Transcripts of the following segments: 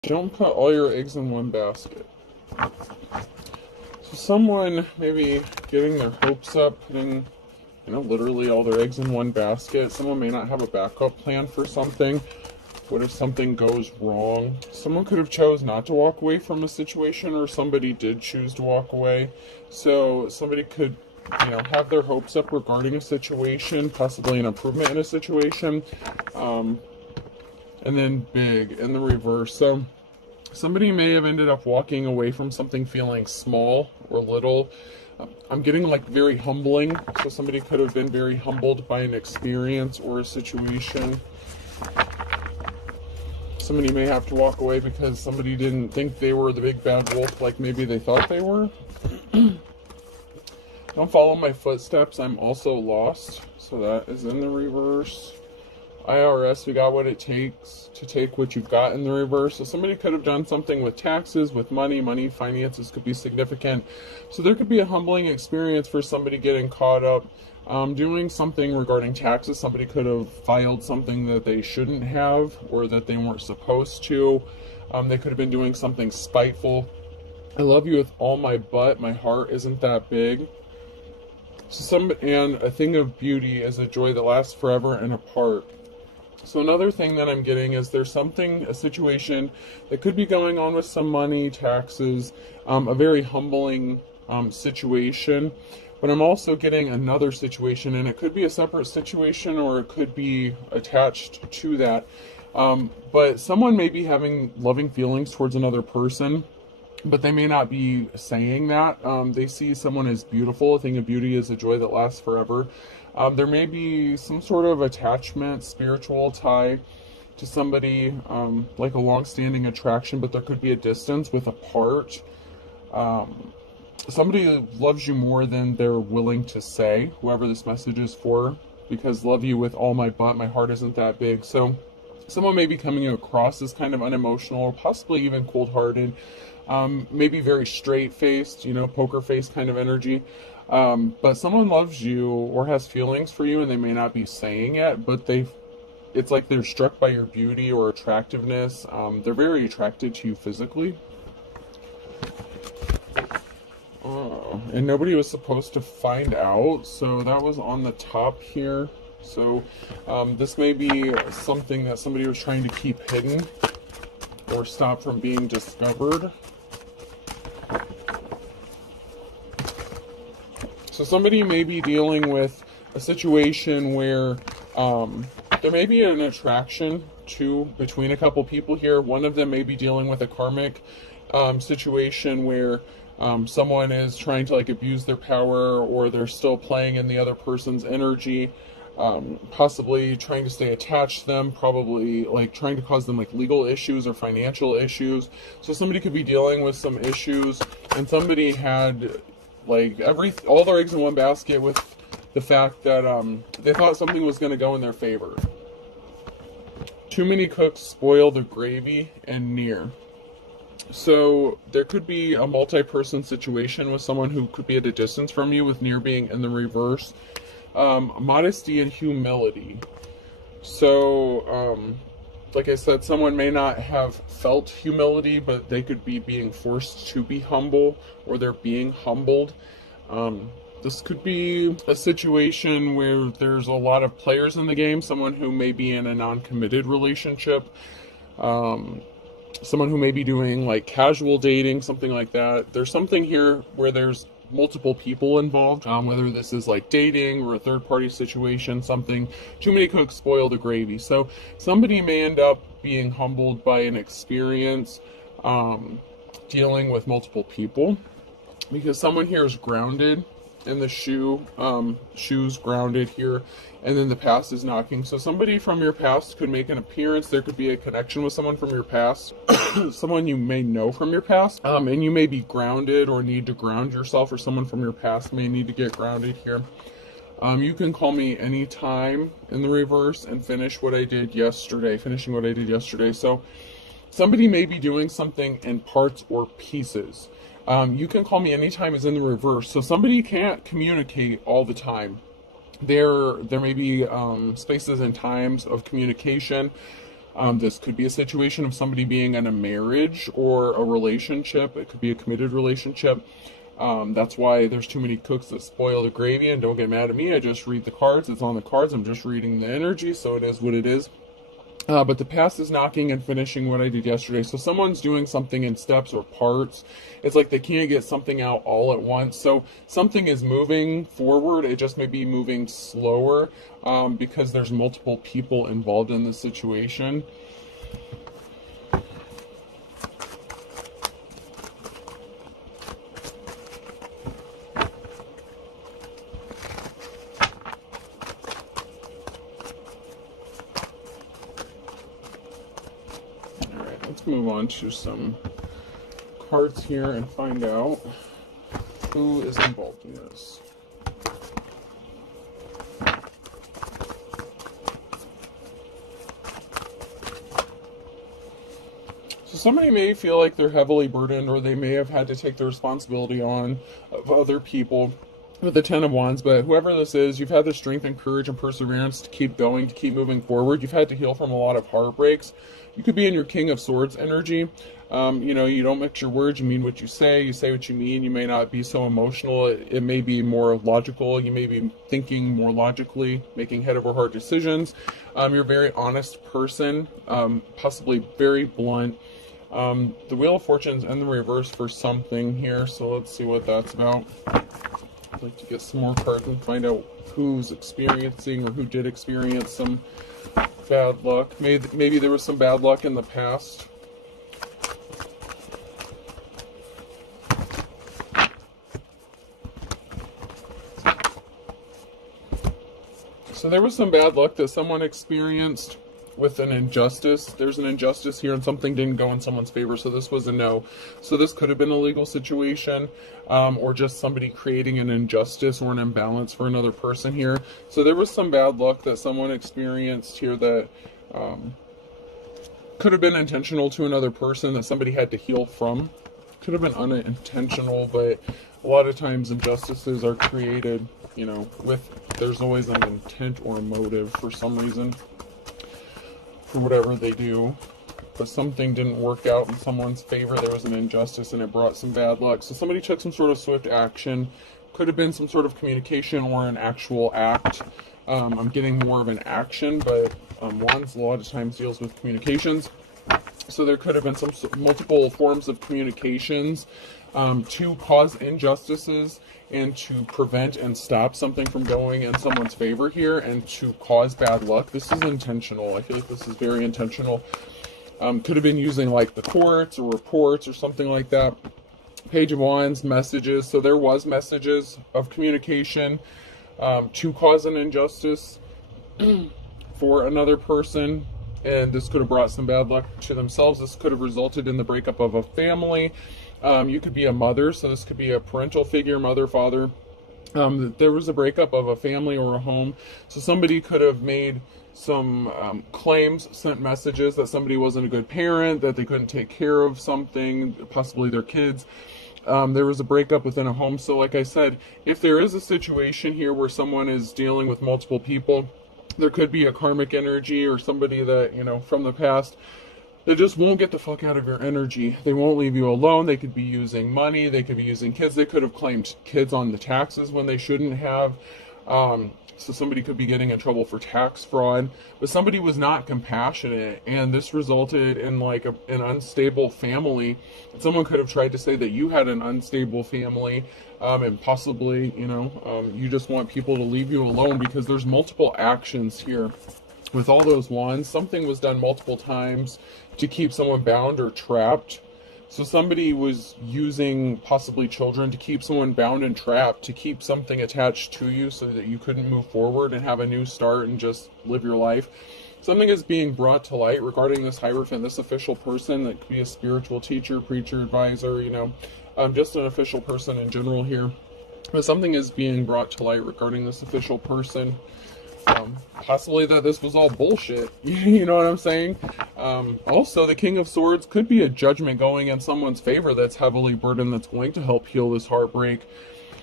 Don't put all your eggs in one basket. So someone maybe getting their hopes up, putting, literally all their eggs in one basket. Someone may not have a backup plan for something. What if something goes wrong? Someone could have chose not to walk away from a situation, or somebody did choose to walk away. So somebody could, have their hopes up regarding a situation, possibly an improvement in a situation. And then big in the reverse. So somebody may have ended up walking away from something feeling small or little. I'm getting like very humbling. So somebody could have been very humbled by an experience or a situation. Somebody may have to walk away because somebody didn't think they were the big bad wolf like maybe they thought they were. Don't follow my footsteps, I'm also lost. So that is in the reverse. IRS, we got what it takes to take what you've got in the reverse. So somebody could have done something with taxes, with money, finances could be significant. So there could be a humbling experience for somebody getting caught up doing something regarding taxes. Somebody could have filed something that they shouldn't have or that they weren't supposed to. They could have been doing something spiteful. I love you with all my butt. My heart isn't that big. And a thing of beauty is a joy that lasts forever and apart. So another thing that I'm getting is there's a situation that could be going on with some money, taxes, a very humbling situation. But I'm also getting another situation, and it could be a separate situation or it could be attached to that. But someone may be having loving feelings towards another person, but they may not be saying that. They see someone as beautiful. A thing of beauty is a joy that lasts forever. There may be some sort of attachment, spiritual tie to somebody, like a long-standing attraction, but there could be a distance with a part. Somebody loves you more than they're willing to say, whoever this message is for, because love you with all my butt, my heart isn't that big. So someone may be coming across as kind of unemotional or possibly even cold-hearted, maybe very straight-faced, poker face kind of energy. But someone loves you or has feelings for you, and they may not be saying it, but it's like they're struck by your beauty or attractiveness. They're very attracted to you physically. And nobody was supposed to find out, so that was on the top here. So this may be something that somebody was trying to keep hidden or stop from being discovered. So somebody may be dealing with a situation where there may be an attraction between a couple people here. One of them may be dealing with a karmic situation where someone is trying to abuse their power, or they're still playing in the other person's energy, possibly trying to stay attached to them, probably trying to cause them legal issues or financial issues. So somebody could be dealing with some issues, and somebody had all their eggs in one basket with the fact that they thought something was going to go in their favor. Too many cooks spoil the gravy, and near. So there could be a multi-person situation with someone who could be at a distance from you, with near being in the reverse. Modesty and humility. So like I said, someone may not have felt humility, but they could be being forced to be humble, or they're being humbled. This could be a situation where there's a lot of players in the game, someone who may be in a non-committed relationship, someone who may be doing casual dating, something like that. There's something here where there's multiple people involved, whether this is dating or a third-party situation, something. Too many cooks spoil the gravy. So somebody may end up being humbled by an experience dealing with multiple people, because someone here is grounded in the shoes grounded here, and then the past is knocking. So somebody from your past could make an appearance. There could be a connection with someone from your past, someone you may know from your past, and you may be grounded or need to ground yourself, or someone from your past may need to get grounded here. You can call me anytime in the reverse, and finishing what I did yesterday. So somebody may be doing something in parts or pieces. You can call me anytime is in the reverse. So somebody can't communicate all the time. There may be spaces and times of communication This could be a situation of somebody being in a marriage or a relationship. It could be a committed relationship. That's why there's too many cooks that spoil the gravy, and don't get mad at me. I just read the cards. It's on the cards. I'm just reading the energy, so it is what it is. But the past is knocking and finishing what I did yesterday. So someone's doing something in steps or parts. It's like they can't get something out all at once. So something is moving forward. It just may be moving slower because there's multiple people involved in the situation. Let's move on to some cards here and find out who is involved in this. So somebody may feel like they're heavily burdened, or they may have had to take the responsibility on of other people with the Ten of Wands, but whoever this is, you've had the strength and courage and perseverance to keep going, to keep moving forward. You've had to heal from a lot of heartbreaks. You could be in your King of Swords energy. You don't mix your words, you mean what you say what you mean. You may not be so emotional. It may be more logical. You may be thinking more logically, making head over heart decisions. You're a very honest person, possibly very blunt. The Wheel of Fortune's in the reverse for something here, so let's see what that's about. I'd like to get some more cards and find out who's experiencing or who did experience some bad luck. Maybe there was some bad luck in the past. So there was some bad luck that someone experienced with an injustice. There's an injustice here and something didn't go in someone's favor, so this was a no. So this could have been a legal situation, or just somebody creating an injustice or an imbalance for another person here. So there was some bad luck that someone experienced here that could have been intentional to another person that somebody had to heal from. Could have been unintentional, but a lot of times injustices are created, there's always an intent or a motive for some reason for whatever they do. But something didn't work out in someone's favor. There was an injustice and it brought some bad luck. So somebody took some sort of swift action. Could have been some sort of communication or an actual act. I'm getting more of an action, but Wands a lot of times deals with communications. So there could have been some multiple forms of communications to cause injustices and to prevent and stop something from going in someone's favor here and to cause bad luck. This is intentional. I feel like this is very intentional. Could have been using like the courts or reports or something like that. Page of Wands, messages. So there was messages of communication to cause an injustice for another person. And this could have brought some bad luck to themselves. This could have resulted in the breakup of a family. You could be a mother, so this could be a parental figure, mother, father. There was a breakup of a family or a home. So somebody could have made some claims, sent messages that somebody wasn't a good parent, that they couldn't take care of something, possibly their kids. There was a breakup within a home. So like I said, if there is a situation here where someone is dealing with multiple people, there could be a karmic energy or somebody that, from the past, they just won't get the fuck out of your energy. They won't leave you alone. They could be using money. They could be using kids. They could have claimed kids on the taxes when they shouldn't have. So somebody could be getting in trouble for tax fraud. But somebody was not compassionate. And this resulted in like an unstable family. Someone could have tried to say that you had an unstable family. And possibly, you just want people to leave you alone because there's multiple actions here. With all those wands, something was done multiple times to keep someone bound or trapped. So somebody was using possibly children to keep someone bound and trapped, to keep something attached to you so that you couldn't move forward and have a new start and just live your life. Something is being brought to light regarding this Hierophant, this official person. That could be a spiritual teacher, preacher, advisor, just an official person in general here. But something is being brought to light regarding this official person. Possibly that this was all bullshit. You know what I'm saying? Also, the King of Swords could be a judgment going in someone's favor that's heavily burdened, that's going to help heal this heartbreak.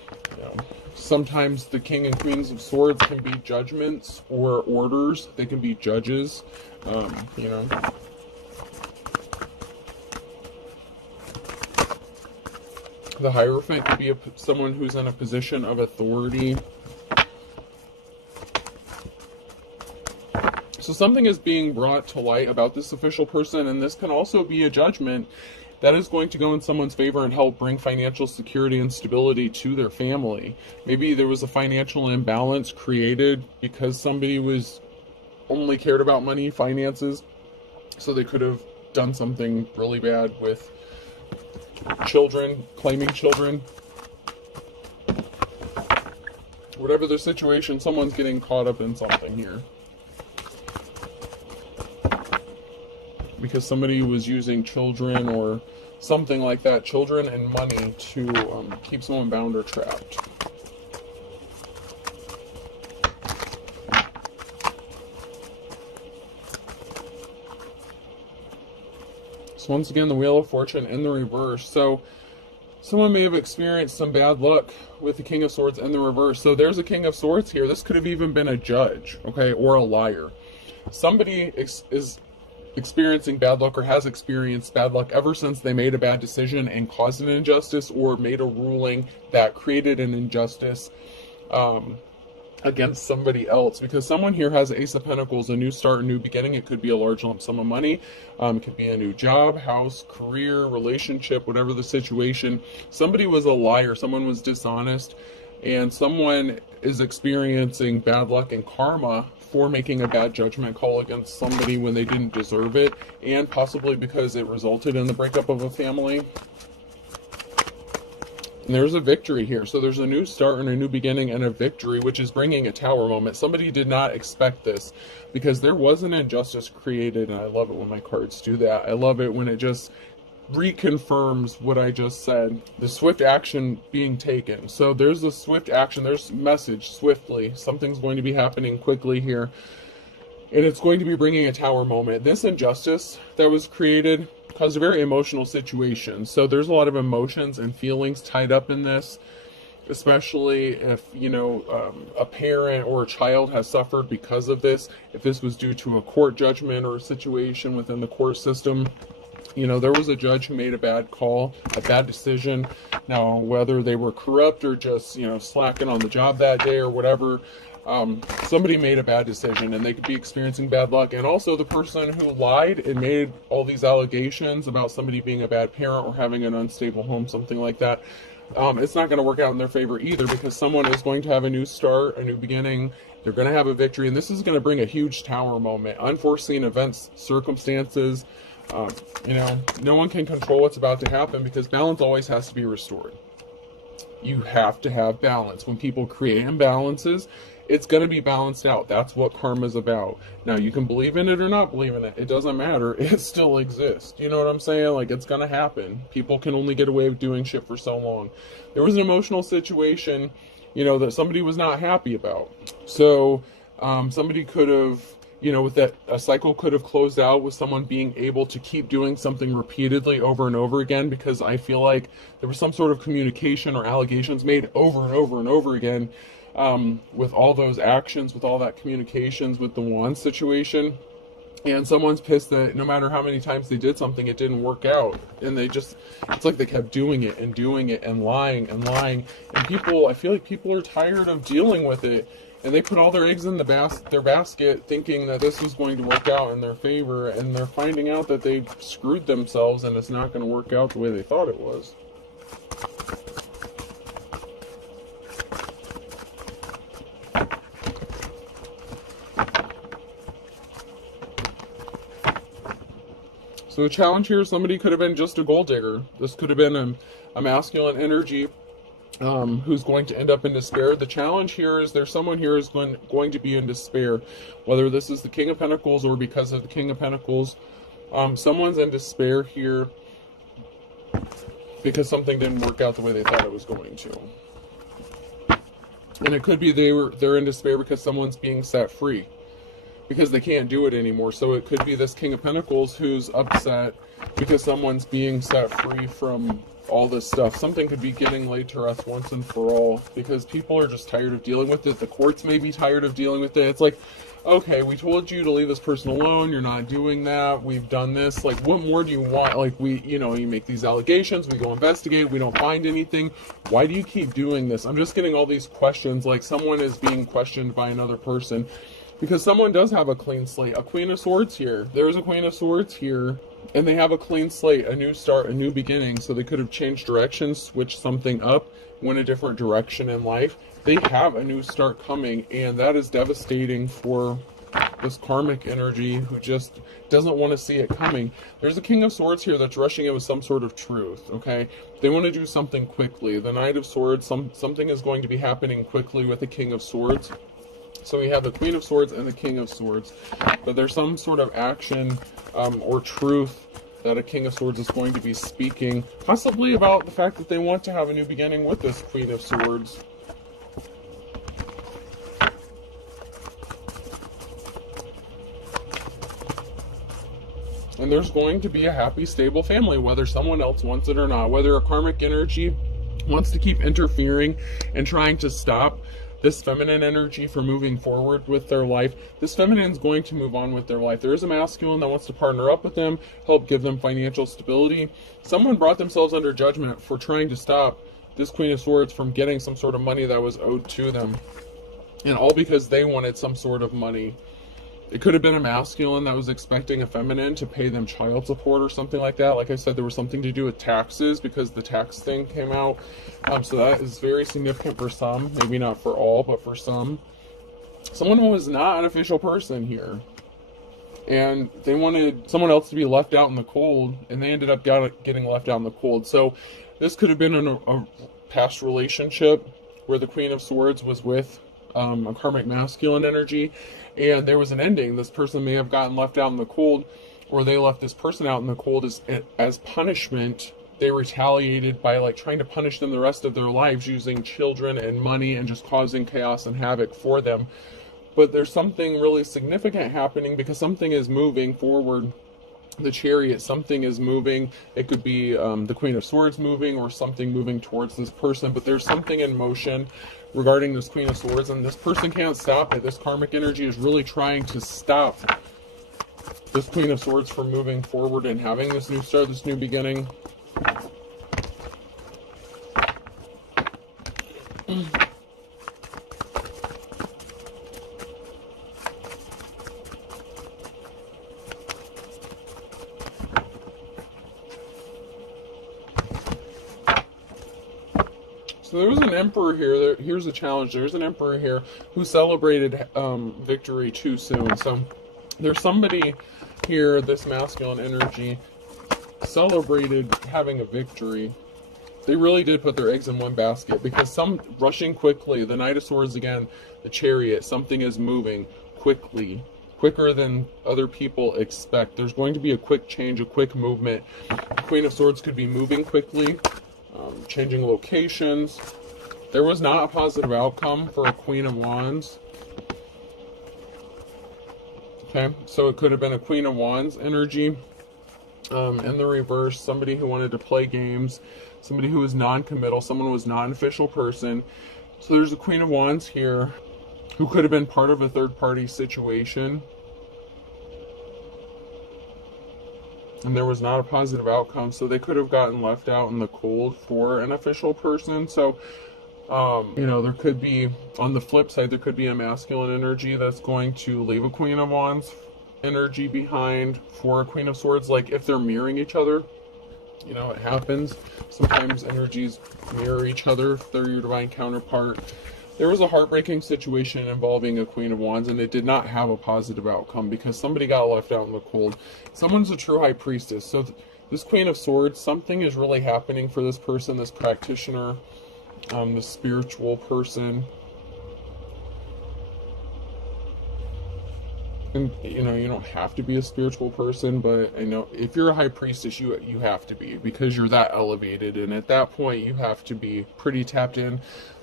You know, sometimes the King and Queens of Swords can be judgments or orders. They can be judges. You know. The Hierophant could be someone who's in a position of authority. So something is being brought to light about this official person, and this can also be a judgment that is going to go in someone's favor and help bring financial security and stability to their family. Maybe there was a financial imbalance created because somebody was only cared about money, finances, so they could have done something really bad with children, claiming children. Whatever the situation, someone's getting caught up in something here. Because somebody was using children or something like that, children and money, to keep someone bound or trapped. So once again, the Wheel of Fortune in the reverse. So someone may have experienced some bad luck with the King of Swords in the reverse. So there's a King of Swords here. This could have even been a judge, okay, or a liar. Somebody is experiencing bad luck or has experienced bad luck ever since they made a bad decision and caused an injustice, or made a ruling that created an injustice against somebody else. Because someone here has Ace of Pentacles, a new start, a new beginning. It could be a large lump sum of money. It could be a new job, house, career, relationship, whatever the situation. Somebody was a liar. Someone was dishonest. And someone is experiencing bad luck and karma for making a bad judgment call against somebody when they didn't deserve it, and possibly because it resulted in the breakup of a family. And there's a victory here. So there's a new start and a new beginning and a victory, which is bringing a tower moment. Somebody did not expect this because there was an injustice created, and I love it when my cards do that. I love it when it just reconfirms what I just said. The swift action being taken. So there's the swift action. There's message swiftly. Something's going to be happening quickly here. And it's going to be bringing a tower moment. This injustice that was created caused a very emotional situation. So there's a lot of emotions and feelings tied up in this, especially if, you know, a parent or a child has suffered because of this. If this was due to a court judgment or a situation within the court system. You know, there was a judge who made a bad call, a bad decision. Now, whether they were corrupt or just, you know, slacking on the job that day or whatever, somebody made a bad decision, and they could be experiencing bad luck. And also the person who lied and made all these allegations about somebody being a bad parent or having an unstable home, something like that, it's not going to work out in their favor either, because someone is going to have a new start, a new beginning. They're going to have a victory, and this is going to bring a huge tower moment. Unforeseen events, circumstances. You know, no one can control what's about to happen, because balance always has to be restored. You have to have balance. When people create imbalances, it's going to be balanced out. That's what karma is about. Now, you can believe in it or not believe in it. It doesn't matter. It still exists. You know what I'm saying? Like, it's going to happen. People can only get away with doing shit for so long. There was an emotional situation, you know, that somebody was not happy about. So, somebody could have, you know, with that, a cycle could have closed out with someone being able to keep doing something repeatedly over and over again, because I feel like there was some sort of communication or allegations made over and over and over again, with all those actions, with all that communications, with the wand situation. And someone's pissed that no matter how many times they did something, it didn't work out. And they just, it's like they kept doing it and lying and lying. And people, I feel like people are tired of dealing with it. And they put all their eggs in their basket, thinking that this was going to work out in their favor, and they're finding out that they've screwed themselves and it's not going to work out the way they thought it was. So the challenge here, somebody could have been just a gold digger. This could have been a masculine energy who's going to end up in despair. The challenge here is there's someone here who's going to be in despair, whether this is the King of Pentacles or because of the King of Pentacles. Someone's in despair here because something didn't work out the way they thought it was going to. And it could be they're in despair because someone's being set free. because they can't do it anymore. So it could be this King of Pentacles who's upset because someone's being set free from all this stuff. Something could be getting laid to rest once and for all because people are just tired of dealing with it. The courts may be tired of dealing with it. It's like, okay, we told you to leave this person alone. You're not doing that. We've done this. Like, what more do you want? Like, you make these allegations. We go investigate. We don't find anything. Why do you keep doing this? I'm just getting all these questions. Like, someone is being questioned by another person because someone does have a clean slate. A Queen of Swords here. There's a Queen of Swords here. And they have a clean slate, a new start, a new beginning. So they could have changed directions, switched something up, went a different direction in life. They have a new start coming, and that is devastating for this karmic energy who just doesn't want to see it coming. There's a King of Swords here that's rushing in with some sort of truth, okay? They want to do something quickly. The Knight of Swords, something is going to be happening quickly with the King of Swords. So we have the Queen of Swords and the King of Swords. But there's some sort of action or truth that a King of Swords is going to be speaking, possibly about the fact that they want to have a new beginning with this Queen of Swords. And there's going to be a happy, stable family, whether someone else wants it or not. Whether a karmic energy wants to keep interfering and trying to stop this feminine energy from moving forward with their life, this feminine is going to move on with their life. There is a masculine that wants to partner up with them, help give them financial stability. Someone brought themselves under judgment for trying to stop this Queen of Swords from getting some sort of money that was owed to them. And all because they wanted some sort of money. It could have been a masculine that was expecting a feminine to pay them child support or something like that. Like I said, there was something to do with taxes because the tax thing came out. So that is very significant for some. Maybe not for all, but for some. Someone who was not an official person here. And they wanted someone else to be left out in the cold. And they ended up getting left out in the cold. So this could have been a past relationship where the Queen of Swords was with a karmic masculine energy, and there was an ending. This person may have gotten left out in the cold, or they left this person out in the cold as punishment. They retaliated by like trying to punish them the rest of their lives using children and money and just causing chaos and havoc for them. But there's something really significant happening because something is moving forward. The Chariot, something is moving. It could be the Queen of Swords moving or something moving towards this person, but there's something in motion regarding this Queen of Swords, and this person can't stop it. This karmic energy is really trying to stop this Queen of Swords from moving forward and having this new start, this new beginning. So there was an emperor here. Here's a challenge. There's an emperor here who celebrated victory too soon. So there's somebody here, this masculine energy, celebrated having a victory. They really did put their eggs in one basket because some rushing quickly. The Knight of Swords again, the Chariot. Something is moving quickly, quicker than other people expect. There's going to be a quick change, a quick movement. The Queen of Swords could be moving quickly. Changing locations. There was not a positive outcome for a Queen of Wands. Okay, so it could have been a Queen of Wands energy. In the reverse, somebody who wanted to play games, somebody who was non-committal, someone who was not an official person. So there's a Queen of Wands here who could have been part of a third-party situation. And there was not a positive outcome, so they could have gotten left out in the cold for an official person. So, there could be, on the flip side, there could be a masculine energy that's going to leave a Queen of Wands energy behind for a Queen of Swords. Like, if they're mirroring each other, it happens. Sometimes energies mirror each other if they're your divine counterpart. There was a heartbreaking situation involving a Queen of Wands, and it did not have a positive outcome because somebody got left out in the cold. Someone's a true high priestess. So this Queen of Swords, something is really happening for this person, this practitioner, this spiritual person. And, you don't have to be a spiritual person, but I know if you're a high priestess, you have to be, because you're that elevated. And at that point, you have to be pretty tapped in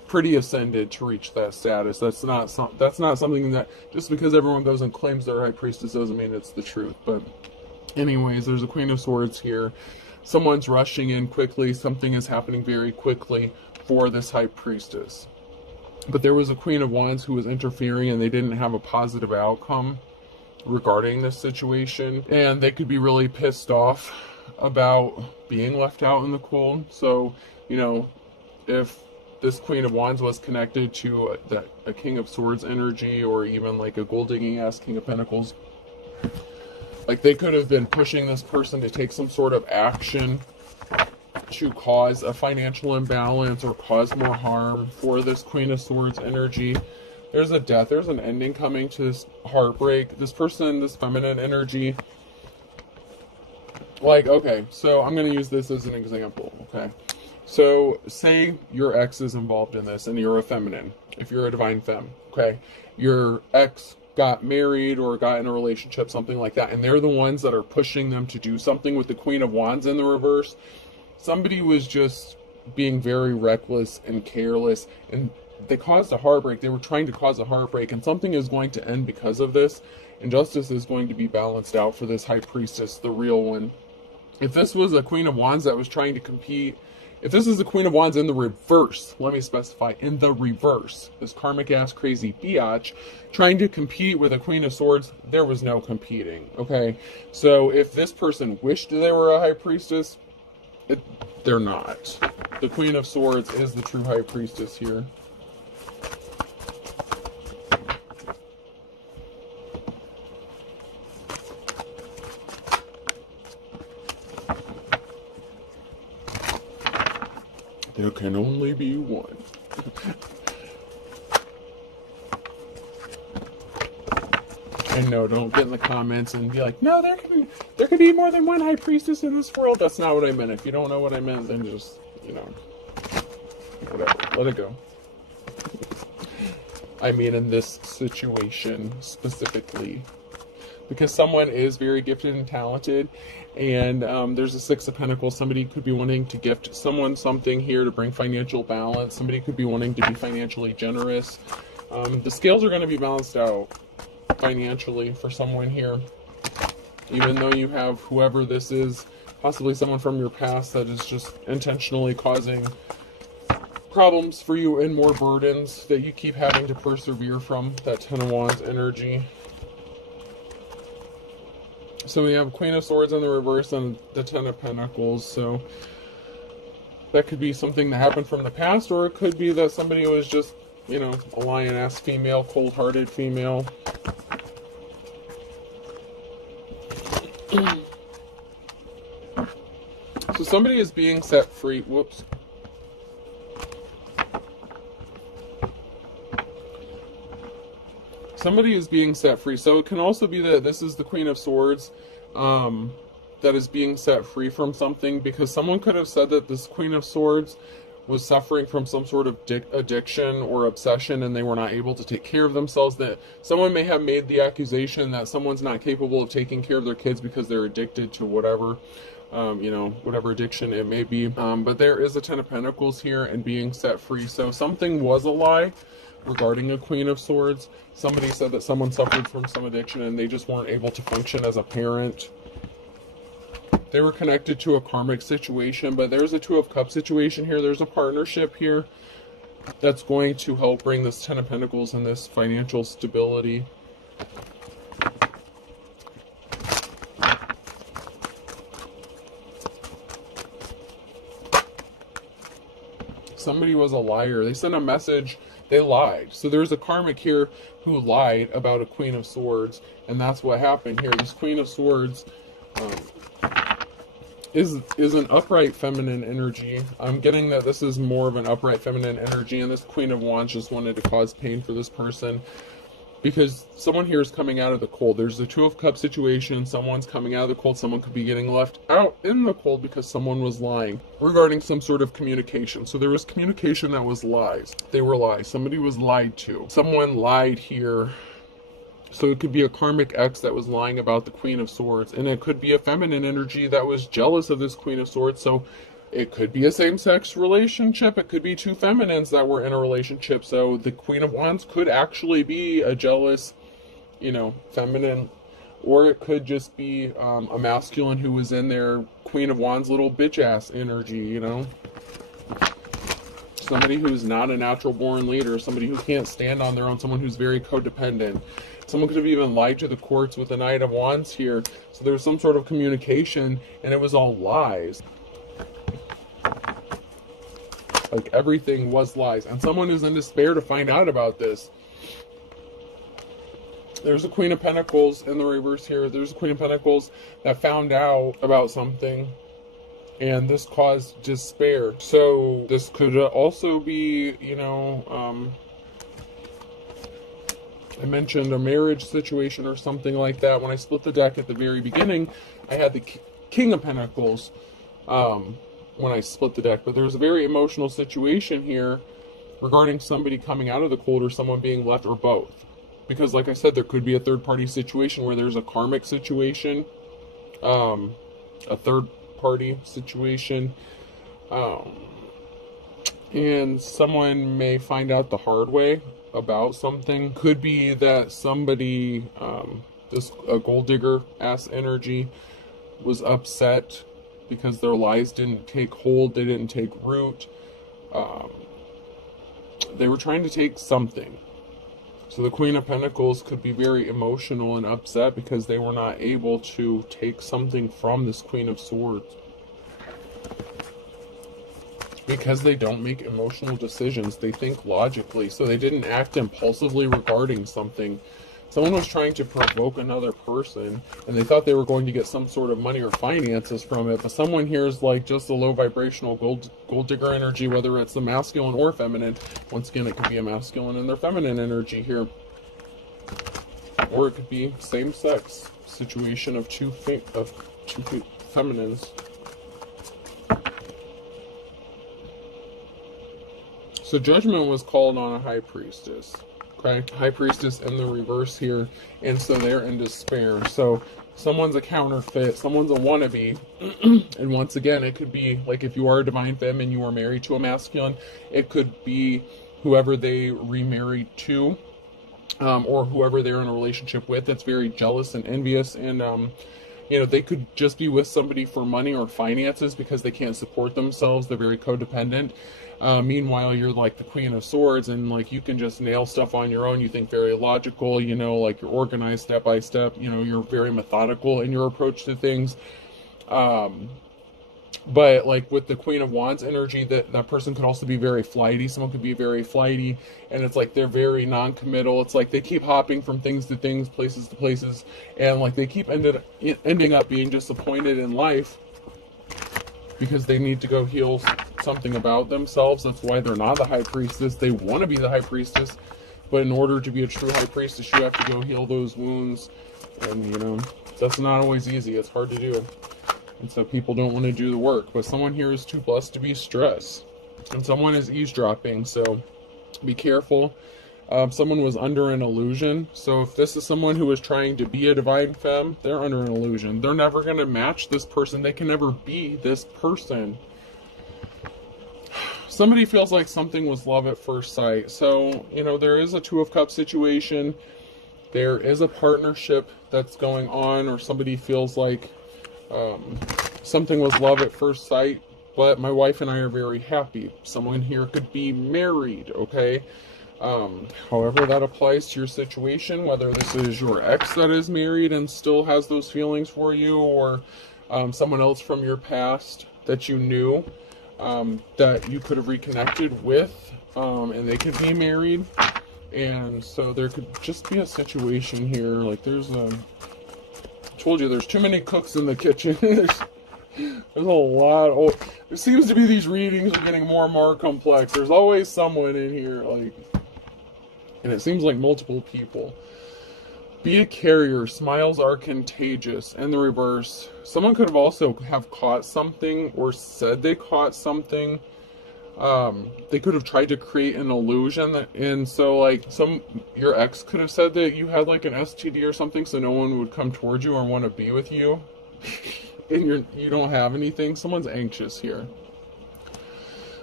pretty ascended to reach that status. That's not something that just because everyone goes and claims they're high priestess doesn't mean it's the truth. But anyways, there's a Queen of Swords here. Someone's rushing in quickly. Something is happening very quickly for this high priestess. But there was a Queen of Wands who was interfering, and they didn't have a positive outcome regarding this situation. And they could be really pissed off about being left out in the cold. So, you know, if this Queen of Wands was connected to a King of Swords energy, or even like a gold digging ass King of Pentacles, like they could have been pushing this person to take some sort of action to cause a financial imbalance or cause more harm for this Queen of Swords energy. There's a death. There's an ending coming to this heartbreak. This person, this feminine energy, like, okay, so I'm going to use this as an example, okay? So say your ex is involved in this and you're a feminine, if you're a divine femme, okay? Your ex got married or got in a relationship, something like that, and they're the ones that are pushing them to do something with the Queen of Wands in the reverse. Somebody was just being very reckless and careless, and they caused a heartbreak. They were trying to cause a heartbreak, and something is going to end because of this, and justice is going to be balanced out for this high priestess, the real one. If this was a Queen of Wands that was trying to compete, if this is the Queen of Wands in the reverse, let me specify, in the reverse, this karmic ass crazy biatch trying to compete with a Queen of Swords, there was no competing, okay? So if this person wished they were a high priestess, they're not. The Queen of Swords is the true high priestess here. There can only be one. And no, don't get in the comments and be like, no, there could be more than one high priestess in this world. That's not what I meant. If you don't know what I meant, then just, you know, whatever. Let it go. I mean, in this situation specifically, because someone is very gifted and talented, and there's a Six of Pentacles. Somebody could be wanting to gift someone something here to bring financial balance. Somebody could be wanting to be financially generous. The scales are going to be balanced out financially for someone here, even though you have whoever this is, possibly someone from your past that is just intentionally causing problems for you and more burdens that you keep having to persevere from, that Ten of Wands energy. So we have Queen of Swords in the reverse and the Ten of Pentacles. So that could be something that happened from the past, or it could be that somebody was just, you know, a lion-ass female, cold-hearted female. So somebody is being set free. Whoops. Somebody is being set free. So it can also be that this is the Queen of Swords that is being set free from something, because someone could have said that this Queen of Swords was suffering from some sort of addiction or obsession, and they were not able to take care of themselves. That someone may have made the accusation that someone's not capable of taking care of their kids because they're addicted to whatever, you know, whatever addiction it may be. But there is a Ten of Pentacles here and being set free. So something was a lie regarding a Queen of Swords. Somebody said that someone suffered from some addiction and they just weren't able to function as a parent. They were connected to a karmic situation, but there's a Two of Cups situation here. There's a partnership here that's going to help bring this Ten of Pentacles and this financial stability. Somebody was a liar. They sent a message. They lied. So there's a karmic here who lied about a Queen of Swords, and that's what happened here. This Queen of Swords is an upright feminine energy. I'm getting that this is more of an upright feminine energy, and this Queen of Wands just wanted to cause pain for this person, because someone here is coming out of the cold. There's the Two of Cups situation. Someone's coming out of the cold. Someone could be getting left out in the cold because someone was lying regarding some sort of communication. So there was communication that was lies. They were lies. Somebody was lied to. Someone lied here. So it could be a karmic ex that was lying about the Queen of Swords, and it could be a feminine energy that was jealous of this Queen of Swords. So It could be a same-sex relationship. It could be two feminines that were in a relationship. So the Queen of Wands could actually be a jealous, feminine, or it could just be a masculine who was in their Queen of Wands little bitch-ass energy, Somebody who's not a natural born leader, somebody who can't stand on their own, someone who's very codependent. Someone could have even lied to the courts with the Knight of Wands here. So there was some sort of communication, and it was all lies. Like, everything was lies. And someone is in despair to find out about this. There's a Queen of Pentacles in the reverse here. There's a Queen of Pentacles that found out about something, and this caused despair. So this could also be, I mentioned a marriage situation or something like that. When I split the deck at the very beginning, I had the King of Pentacles when I split the deck. But there's a very emotional situation here regarding somebody coming out of the cold or someone being left, or both. Because like I said, there could be a third-party situation where there's a karmic situation, a third-party situation, and someone may find out the hard way about something. Could be that somebody, a gold digger ass energy, was upset because their lies didn't take hold, they didn't take root. They were trying to take something. So the Queen of Pentacles could be very emotional and upset because they were not able to take something from this Queen of Swords. Because they don't make emotional decisions, they think logically, so they didn't act impulsively regarding something. Someone was trying to provoke another person, and they thought they were going to get some sort of money or finances from it, but someone here is like just a low vibrational gold digger energy, whether it's the masculine or feminine. Once again, it could be a masculine and their feminine energy here. Or it could be same-sex situation of two feminines. So judgment was called on a high priestess. Okay, high priestess in the reverse here, and so they're in despair. So someone's a counterfeit, someone's a wannabe, and once again, it could be like if you are a divine femme and you are married to a masculine, it could be whoever they remarried to, or whoever they're in a relationship with that's very jealous and envious, and they could just be with somebody for money or finances because they can't support themselves. They're very codependent. Meanwhile, you're like the Queen of Swords, and like you can just nail stuff on your own. You think very logical, like you're organized step by step. You're very methodical in your approach to things. But like with the Queen of Wands energy, that person could also be very flighty. Someone could be very flighty, and it's like they're very non-committal. It's like they keep hopping from things to things, places to places, and like they keep ending up being disappointed in life because they need to go heal something about themselves. That's why they're not the high priestess. They want to be the high priestess, but in order to be a true high priestess, you have to go heal those wounds, and that's not always easy. It's hard to do. And so people don't want to do the work. But someone here is too blessed to be stressed. And someone is eavesdropping, so be careful. Someone was under an illusion. So if this is someone who is trying to be a divine femme, they're under an illusion. They're never going to match this person. They can never be this person. Somebody feels like something was love at first sight. So, there is a Two of Cups situation. There is a partnership that's going on, or somebody feels like something was love at first sight, but my wife and I are very happy. Someone here could be married, okay? However that applies to your situation, whether this is your ex that is married and still has those feelings for you, or someone else from your past that you knew, that you could have reconnected with, and they could be married. And so there could just be a situation here, like told you there's too many cooks in the kitchen. There's a lot. It seems to be these readings are getting more and more complex. There's always someone in here, and it seems like multiple people. Be a carrier. Smiles are contagious. In the reverse, someone could have also caught something or said they caught something. They could have tried to create an illusion, and so your ex could have said that you had like an STD or something, so no one would come towards you or want to be with you, and you don't have anything. Someone's anxious here.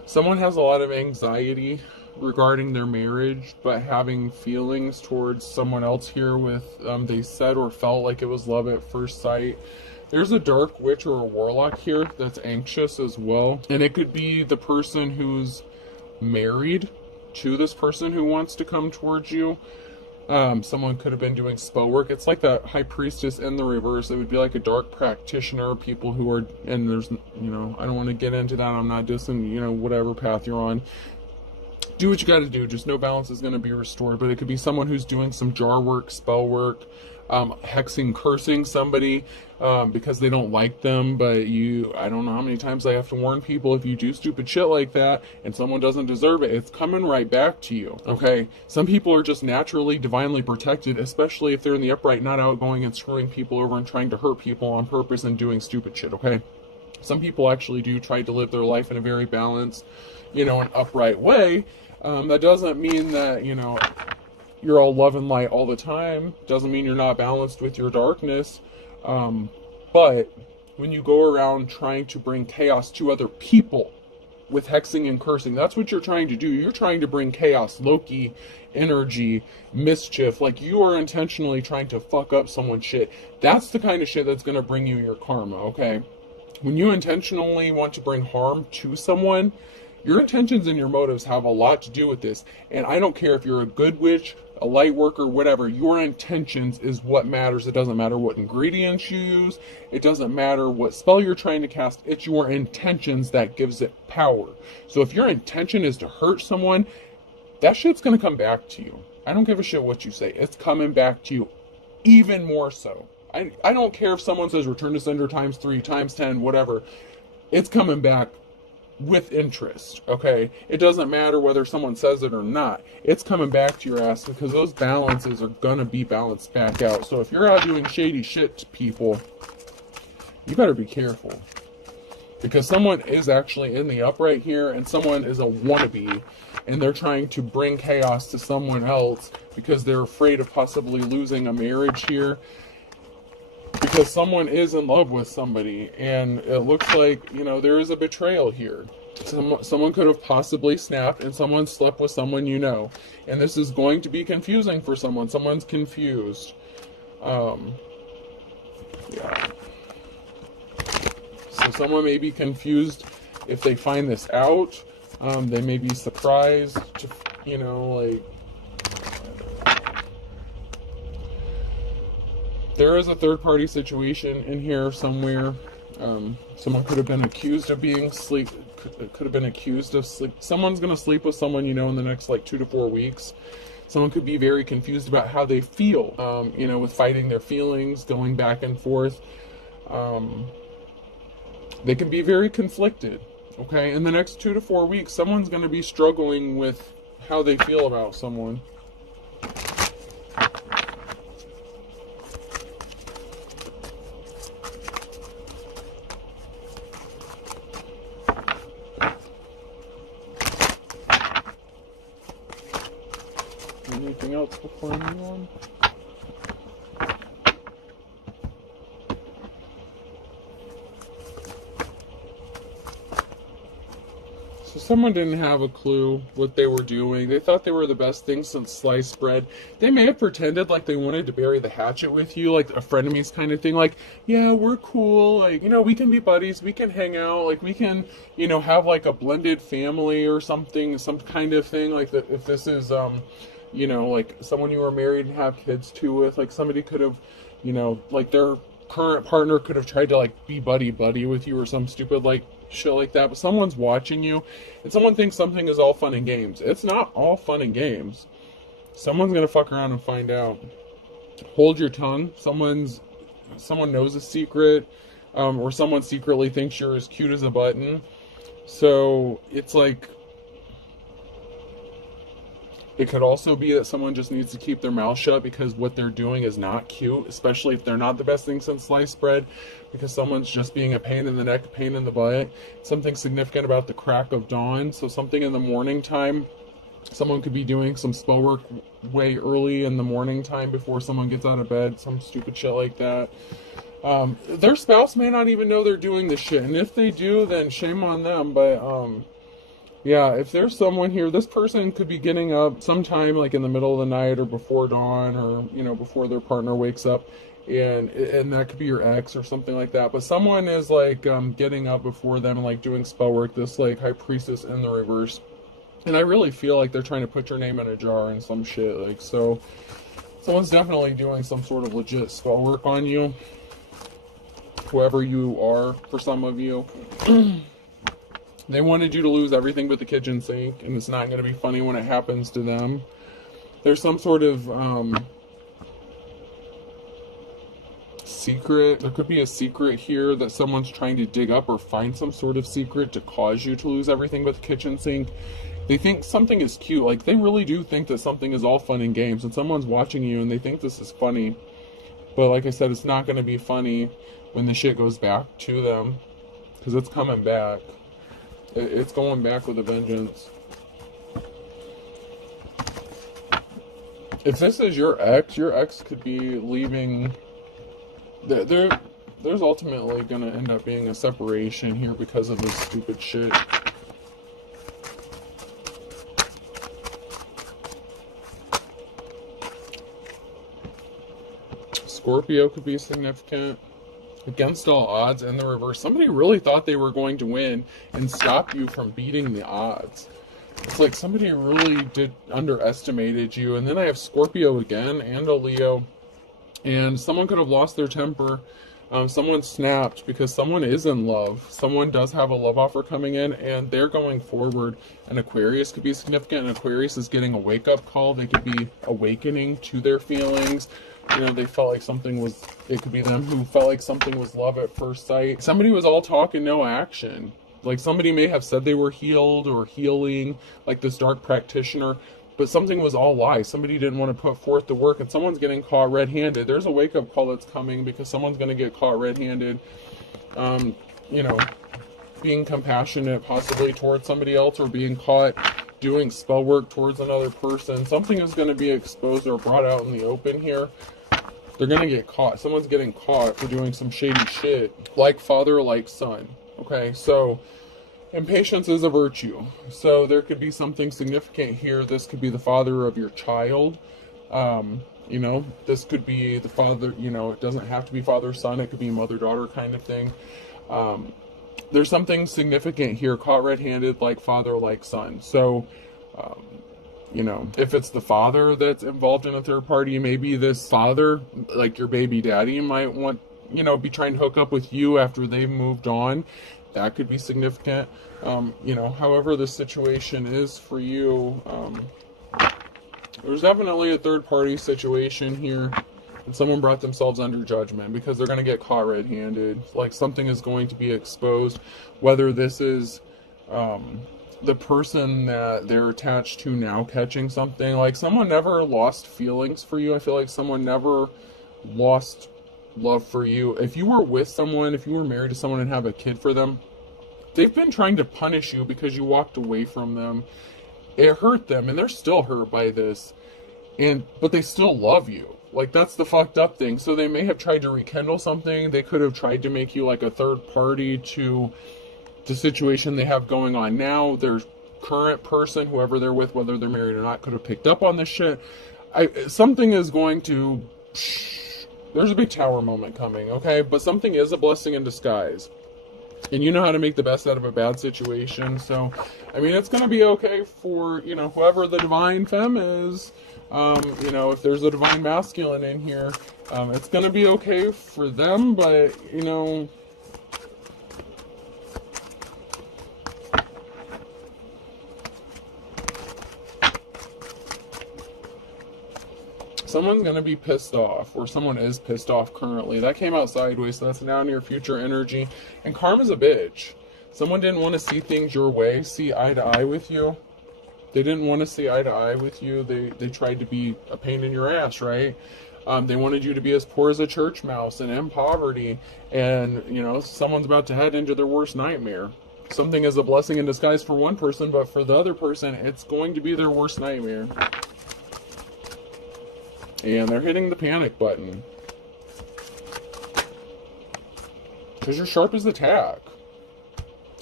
Someone has a lot of anxiety regarding their marriage, but having feelings towards someone else here with, they said or felt like it was love at first sight. There's a dark witch or a warlock here that's anxious as well. And it could be the person who's married to this person who wants to come towards you. Someone could have been doing spell work. It's like that high priestess in the reverse. It would be like a dark practitioner, people who are, and there's, I don't want to get into that. I'm not dissing, whatever path you're on. Do what you got to do. Just know balance is going to be restored. But it could be someone who's doing some jar work, spell work, hexing, cursing somebody because they don't like them. But I don't know how many times I have to warn people, if you do stupid shit like that and someone doesn't deserve it, it's coming right back to you. Okay? Some people are just naturally, divinely protected, especially if they're in the upright, not out going and screwing people over and trying to hurt people on purpose and doing stupid shit. Okay? Some people actually do try to live their life in a very balanced, an upright way. That doesn't mean that, you're all love and light all the time. Doesn't mean you're not balanced with your darkness. But when you go around trying to bring chaos to other people with hexing and cursing, that's what you're trying to do. You're trying to bring chaos, Loki, energy, mischief. Like, you are intentionally trying to fuck up someone's shit. That's the kind of shit that's going to bring you your karma, okay? When you intentionally want to bring harm to someone, your intentions and your motives have a lot to do with this. And I don't care if you're a good witch, a light worker, whatever. Your intentions is what matters. It doesn't matter what ingredients you use. It doesn't matter what spell you're trying to cast. It's your intentions that gives it power. So if your intention is to hurt someone, that shit's going to come back to you. I don't give a shit what you say. It's coming back to you even more so. I don't care if someone says return to sender times 3, times 10, whatever. It's coming back with interest, okay? It doesn't matter whether someone says it or not. It's coming back to your ass because those balances are gonna be balanced back out. So if you're out doing shady shit to people, you better be careful. Because someone is actually in the upright here and someone is a wannabe and they're trying to bring chaos to someone else because they're afraid of possibly losing a marriage here. Because someone is in love with somebody, and it looks like, there is a betrayal here. Someone could have possibly snapped, and someone slept with someone and this is going to be confusing for someone. Someone's confused. Yeah. So someone may be confused if they find this out. They may be surprised to, there is a third-party situation in here somewhere. Someone could have been accused of Someone's going to sleep with someone, in the next, 2 to 4 weeks. Someone could be very confused about how they feel, with fighting their feelings, going back and forth. They can be very conflicted, okay? In the next 2 to 4 weeks, someone's going to be struggling with how they feel about someone. Anything else before I move on? So someone didn't have a clue what they were doing. They thought they were the best thing since sliced bread. They may have pretended like they wanted to bury the hatchet with you, like a frenemies kind of thing. Like, yeah, we're cool. Like, we can be buddies. We can hang out. Like, we can, have like a blended family or something, some kind of thing. Like, that if this is, like someone you were married and have kids too with, like somebody could have, like their current partner could have tried to like be buddy with you or some stupid like shit like that. But someone's watching you and someone thinks something is all fun and games. It's not all fun and games. Someone's gonna fuck around and find out. Hold your tongue. Someone knows a secret, or someone secretly thinks you're as cute as a button. So it's like, it could also be that someone just needs to keep their mouth shut because what they're doing is not cute, especially if they're not the best thing since sliced bread, because someone's just being a pain in the neck, a pain in the butt. Something significant about the crack of dawn, so something in the morning time. Someone could be doing some spell work way early in the morning time before someone gets out of bed, some stupid shit like that. Their spouse may not even know they're doing this shit, and if they do, then shame on them, but Yeah, if there's someone here, this person could be getting up sometime like in the middle of the night or before dawn, or before their partner wakes up, and that could be your ex or something like that. But someone is like getting up before them and like doing spell work, this like high priestess in the reverse. And I really feel like they're trying to put your name in a jar and some shit. Like, so someone's definitely doing some sort of legit spell work on you, whoever you are, for some of you. They wanted you to lose everything but the kitchen sink, and it's not going to be funny when it happens to them. There's some sort of secret. There could be a secret here that someone's trying to dig up, or find some sort of secret to cause you to lose everything but the kitchen sink. They think something is cute. Like, they really do think that something is all fun and games, and someone's watching you and they think this is funny. But like I said, it's not going to be funny when the shit goes back to them, because it's coming back. It's going back with a vengeance. If this is your ex could be leaving. There's ultimately going to end up being a separation here because of this stupid shit. Scorpio could be significant. Against all odds, in the reverse, somebody really thought they were going to win and stop you from beating the odds. It's like somebody really underestimated you. And then I have Scorpio again and a Leo, and someone could have lost their temper. Someone snapped because someone is in love. Someone does have a love offer coming in, and they're going forward. An Aquarius could be significant. An Aquarius is getting a wake-up call. They could be awakening to their feelings. They felt like something was, it could be them who felt like something was love at first sight. Somebody was all talk and no action. Like, somebody may have said they were healed or healing, like this dark practitioner, but something was all lies. Somebody didn't want to put forth the work, and someone's getting caught red-handed. There's a wake-up call that's coming because someone's going to get caught red-handed. Being compassionate possibly towards somebody else, or being caught doing spell work towards another person. Something is going to be exposed or brought out in the open here. They're going to get caught. Someone's getting caught for doing some shady shit. Like father, like son. Okay, so impatience is a virtue. So there could be something significant here. This could be the father of your child. This could be the father, it doesn't have to be father-son. It could be mother-daughter kind of thing. There's something significant here, caught red-handed, like father, like son. So, if it's the father that's involved in a third party, maybe this father, like your baby daddy, might want, be trying to hook up with you after they've moved on. That could be significant. However the situation is for you, there's definitely a third party situation here. And someone brought themselves under judgment because they're going to get caught red-handed. Like, something is going to be exposed. Whether this is the person that they're attached to now catching something. Like, someone never lost feelings for you. I feel like someone never lost love for you. If you were with someone, if you were married to someone and have a kid for them, they've been trying to punish you because you walked away from them. It hurt them, and they're still hurt by this. But they still love you. Like, that's the fucked up thing. So they may have tried to rekindle something. They could have tried to make you like a third party to the situation they have going on now. Their current person, whoever they're with, whether they're married or not, could have picked up on this shit. Something is going to... There's a big tower moment coming, okay? But something is a blessing in disguise. And you know how to make the best out of a bad situation. So, it's going to be okay for, whoever the divine femme is. If there's a divine masculine in here, it's going to be okay for them, but, someone's going to be pissed off, or someone is pissed off currently. That came out sideways, so that's now near future energy. And karma's a bitch. Someone didn't want to see things your way, see eye to eye with you. They didn't want to see eye to eye with you. They tried to be a pain in your ass, right? They wanted you to be as poor as a church mouse and in poverty. And, someone's about to head into their worst nightmare. Something is a blessing in disguise for one person, but for the other person, it's going to be their worst nightmare. And they're hitting the panic button. Because you're sharp as a tack.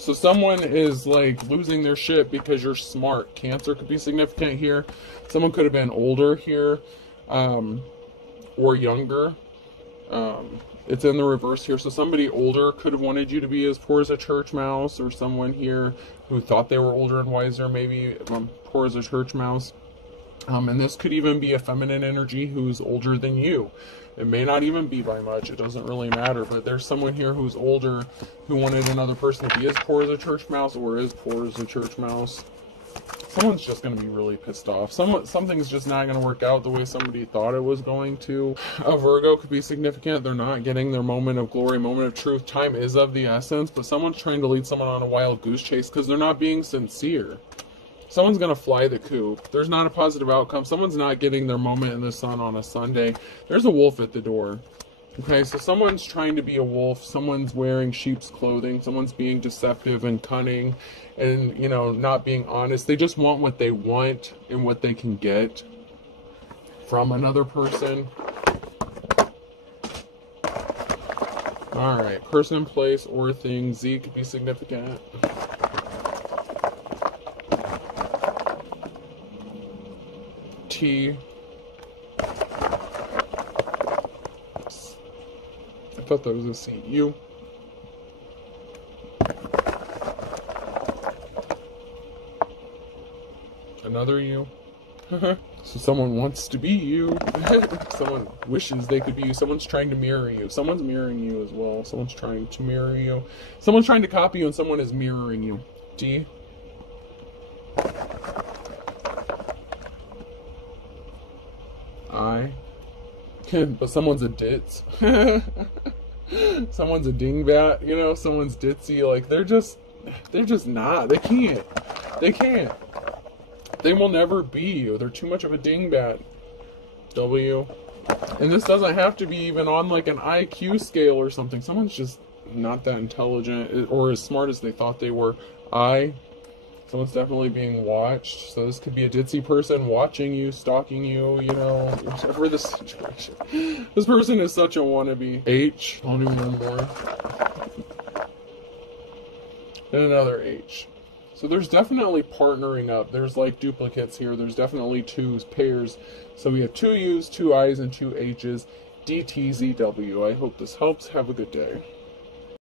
So someone is like losing their shit because you're smart. Cancer could be significant here. Someone could have been older here, or younger. It's in the reverse here. So somebody older could have wanted you to be as poor as a church mouse, or someone here who thought they were older and wiser, maybe poor as a church mouse. And this could even be a feminine energy who's older than you. It may not even be by much. It doesn't really matter. But there's someone here who's older who wanted another person to be as poor as a church mouse or as poor as a church mouse. Someone's just going to be really pissed off. Something's just not going to work out the way somebody thought it was going to. A Virgo could be significant. They're not getting their moment of glory, moment of truth. Time is of the essence, but someone's trying to lead someone on a wild goose chase because they're not being sincere. Someone's going to fly the coop. There's not a positive outcome. Someone's not getting their moment in the sun on a Sunday. There's a wolf at the door. Okay, so someone's trying to be a wolf. Someone's wearing sheep's clothing. Someone's being deceptive and cunning and, you know, not being honest. They just want what they want and what they can get from another person. All right, person, place, or thing. Z could be significant. T. I thought that was a C. U. Another U. So someone wants to be you. Someone wishes they could be you. Someone's trying to mirror you. Someone's mirroring you as well. Someone's trying to mirror you. Someone's trying to copy you and someone is mirroring you. D. I. But someone's a ditz. Someone's a dingbat, you know, someone's ditzy. Like, they're just not. They can't. They will never be you. They're too much of a dingbat. W. And this doesn't have to be even on like an IQ scale or something. Someone's just not that intelligent or as smart as they thought they were. I. Someone's definitely being watched. So this could be a ditzy person watching you, stalking you, you know, whatever the situation. This person is such a wannabe. H. I don't even know more. And another H. So there's definitely partnering up. There's like duplicates here. There's definitely twos, pairs. So we have 2 U's, 2 I's, and 2 H's. DTZW. I hope this helps. Have a good day.